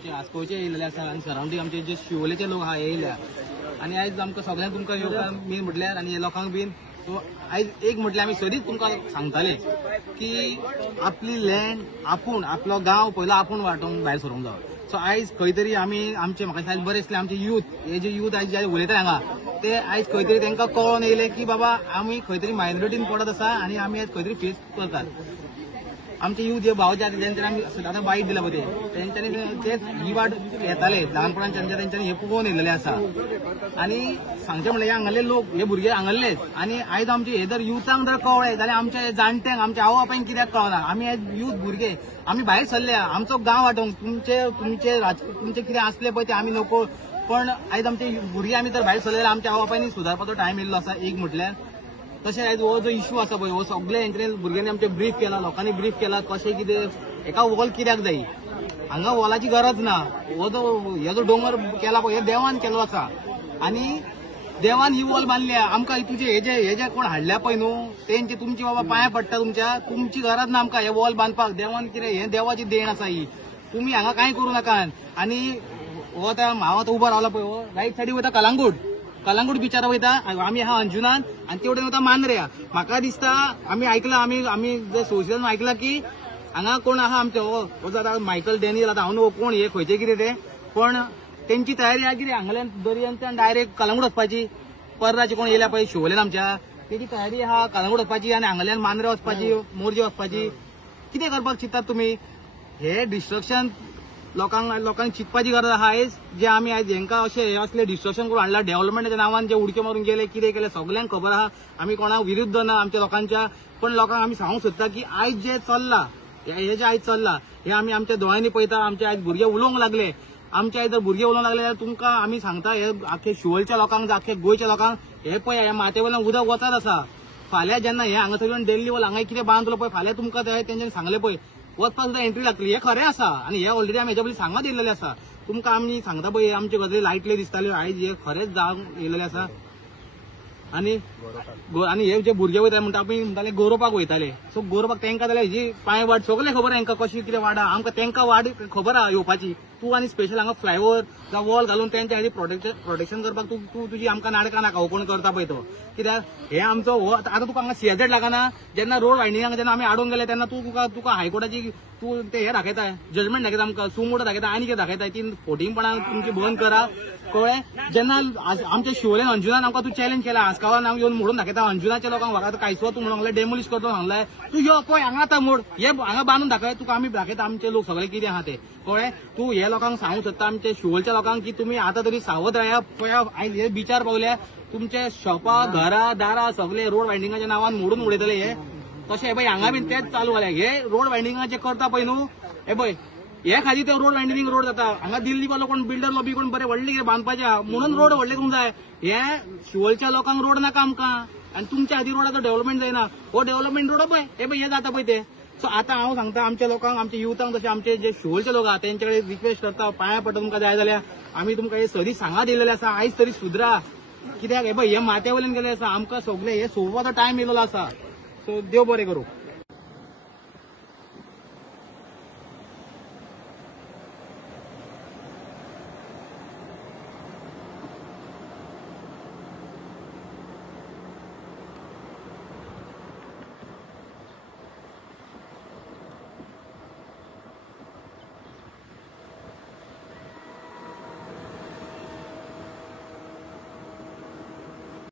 आमचे आस्कोचे येयलेले आसा आनी सरावंडींग आमचे जे शिवोलेचे लोक आहा येयल्या आनी आयज आमकां सगळ्यांक तुमकां येवपाक मेन म्हटल्यार आनी हे लोकांक बीन सो आयज एक म्हटल्यार आमी सदींच तुमकां सांगताले की आपली लँड आपूण आपलो गांव पयलो आपूण वाटोवंक भायर सरूंक जाय. सो आयज खंय तरी आमी आमचे म्हाका दिसता बरे दिसले आमचे यूथ हे जे यूथ आयज जे उलयता हांगा ते आयज खंय तरी तांकां कळोन येयले की बाबा आमी खंय तरी मायनॉरिटीन पडत आसा आनी आमी आयज खंय तरी फेस करतात. आमचे यूथ जे भाव जे जेंच्यांनी आमी आतां बायट दिला पळय तेंच्यांनी तेच ही वाट येताले ल्हानपणाच्यान तेंच्यांनी हे पळोवन येयलेले आसा आनी सांगचे म्हणल्यार हे हांगाले लोक हे भुरगे हांगालेच आनी आयज आमचे हे जर युथांक जर कळ्ळें जाल्यार आमच्या जाणट्यांक आमच्या आवय बापायंक कित्याक कळना. आमी आयज यूथ भुरगे आमी भायर सरले आमचो गांव वाटोवंक तुमचे कितें आसले पळय ते आमी नको पण आयज आमचे भुरगे आमी जर भायर सरले आमच्या आवय बापायनी सुदारपाचो टायम येयल्लो आसा एक म्हटल्यार. तशें आयज हो जो इश्यू आसा पळय हो सगळे हेंच्यांनी भुरग्यांनी आमचे ब्रीफ केला लोकांनी ब्रीफ केला कशें कितें एका वॉल कित्याक जाय हांगा वॉलाची गरज ना. हो जो डोंगर केला पळय हे देवान केलो आसा आनी देवान ही वॉल बांदली आमकां तुजे हे जे कोण हाडल्या पळय न्हू तेंचे तुमची बाबा पांया पडटा तुमची गरज ना आमकां हे वॉल बांदपाक. देवान कितें हे देवाची देण आसा ही तुमी हांगा कांय करूं नाका. आनी हो आतां हांव आतां उबो रावला पळय हो रायट सायडीक वयता कलांगूट बिचारा वयता आमी आहा अंजुनान आनी ते वटेन वयता मांद्र्या. म्हाका दिसता आमी आयकलां आमी जे सोशलान आयकलां की हांगा कोण आहा आमचे हो जाता मायकल डॅनियल आतां हांव न्हू कोण हे खंयचे कितें ते पण तेंची तयारी आहा कितें हांगल्यान दर्यांतल्यान डायरेक्ट कलांगूट वचपाची. पर्राचे कोण येयल्या पळय शिवोलेन आमच्या तेजी तयारी आहा कलांगूट वचपाची आनी हांगल्यान मांद्र्या वचपाची मोरजे वचपाची. कितें करपाक चिंतात तुमी? हे डिस्ट्रक्शन लोकांक चिंतपाची गरज आहा आयज जे आमी आयज हेंकां अशें असले डिस्ट्रक्शन करून हाडला डेव्हलपमेंटाच्या नांवान जे उडके मारून गेले कितें केलें सगळ्यांक खबर आहा. आमी कोणाक विरुद्ध ना आमच्या लोकांच्या पण लोकांक आमी सांगूंक सोदता की आयज जे चल्ला हे जे आयज चल्ला हे आमी आमच्या दोळ्यांनी पळयता. आमचे आयज भुरगे उलोवंक लागले आमचे आयज जर भुरगे उलोवंक लागले जाल्यार तुमकां आमी सांगता हे आख्खे शिवोलच्या लोकांक आख्खे गोंयच्या लोकांक हे पळय हे माथे वयल्यान उदक वचत आसा. फाल्यां जेन्ना हे हांगासर दिल्ली वयल्यान हांगा कितें बांदलो पळय फाल्यां तुमकां तेंच्यांनी सांगलें पळय वचपाक सुद्दां एंट्री लागतली. हे खरें आसा आनी हे ऑलरेडी आमी हेच्या पयलीं सांगत येयलेले आसा. तुमकां आमी सांगता पळय आमचे गजाली लायटल्यो दिसताल्यो आयज हे खरेंच जावंक येयलेले आसा. आनी हे जे भुरगे वयताले म्हणटा आमी म्हणटाले गौरवपाक वयताले सो गौरवपाक तांकां जाल्यार हेजी पांय वाट सगळें खबर हांकां कशी कितें वाडा आमकां तांकां वाड खबर आहा येवपाची. तूं आनी स्पेशल हांगा फ्लायओव्हर जावं वॉल घालून तेंच्या हेजी प्रोटेक्शन करपाक तूं तुजी आमकां नाटकां नाका ओपन करता पळय तो कित्याक हे आमचो आतां तुका हांगा सीएझेड लागना जेन्ना रोड वायडिंगाक जेन्ना आमी आडोवंक गेले तेन्ना तुका हायकोर्टाची तूं ते हे दाखयता जजमेंट दाखयता आमकां सुमोटो दाखयता आनी कितें दाखयता ती फोटिंगपणां तुमची बंद करा कळ्ळें. जेन्ना आमच्या शिवोलेन अंजुनान आमकां तूं चॅलेंज केला आस्कावान हांव येवन मोडून दाखयता अंजुनाच्या लोकांक म्हाका कांयसो तूं म्हणून डेमोलिश करतो सांगलाय तूं यो पळय हांगा आतां मोड हे हांगा बांदून दाखय तुका आमी दाखयता आमचे लोक सगळे कितें आहा ते कळ्ळें. तूं हे लोकांक सांगूंक सोदता आमच्या शिवोलच्या लोकांक की तुमी आतां तरी सावध राया पळय आयज हे बिचार पावल्या तुमचे शॉपां घरां दारां सगळे रोड वायडिंगाच्या नांवान मोडून उडयतले हे तशें पळय हांगा बीन तेच चालू जालें. हे रोड वायडिंगाचे करता पळय न्हू हे पळय हे खाली ते रोड वायडिंग रोड जाता हांगा दिल्ली वालो कोण बिल्डर लॉबी कोण बरे व्हडले कितें बांदपाचे म्हणून रोड व्हडले करूंक जाय. हे शिवोलच्या लोकांक रोड नाका आमकां आनी तुमच्या खातीर रोडाचो डेव्हलपमेंट जायना. हो डेव्हलपमेंट रोड पळय हे पळय हे जाता पळय ते. सो आतां हांव सांगता आमच्या लोकांक आमच्या युथांक जशें आमचे जे शिवोलचे लोक आहा तेंचे कडेन रिक्वेस्ट करता पांया पडटा तुमकां जाय जाल्यार आमी तुमकां हे सदीं सांगात येयलेले आसा आयज तरी सुदरा कित्याक हे पळय हे माथ्या वयल्यान गेले आसा आमकां सगळे हे सोंपोवपाचो टायम येयलेलो आसा. सो देव बरें करूं.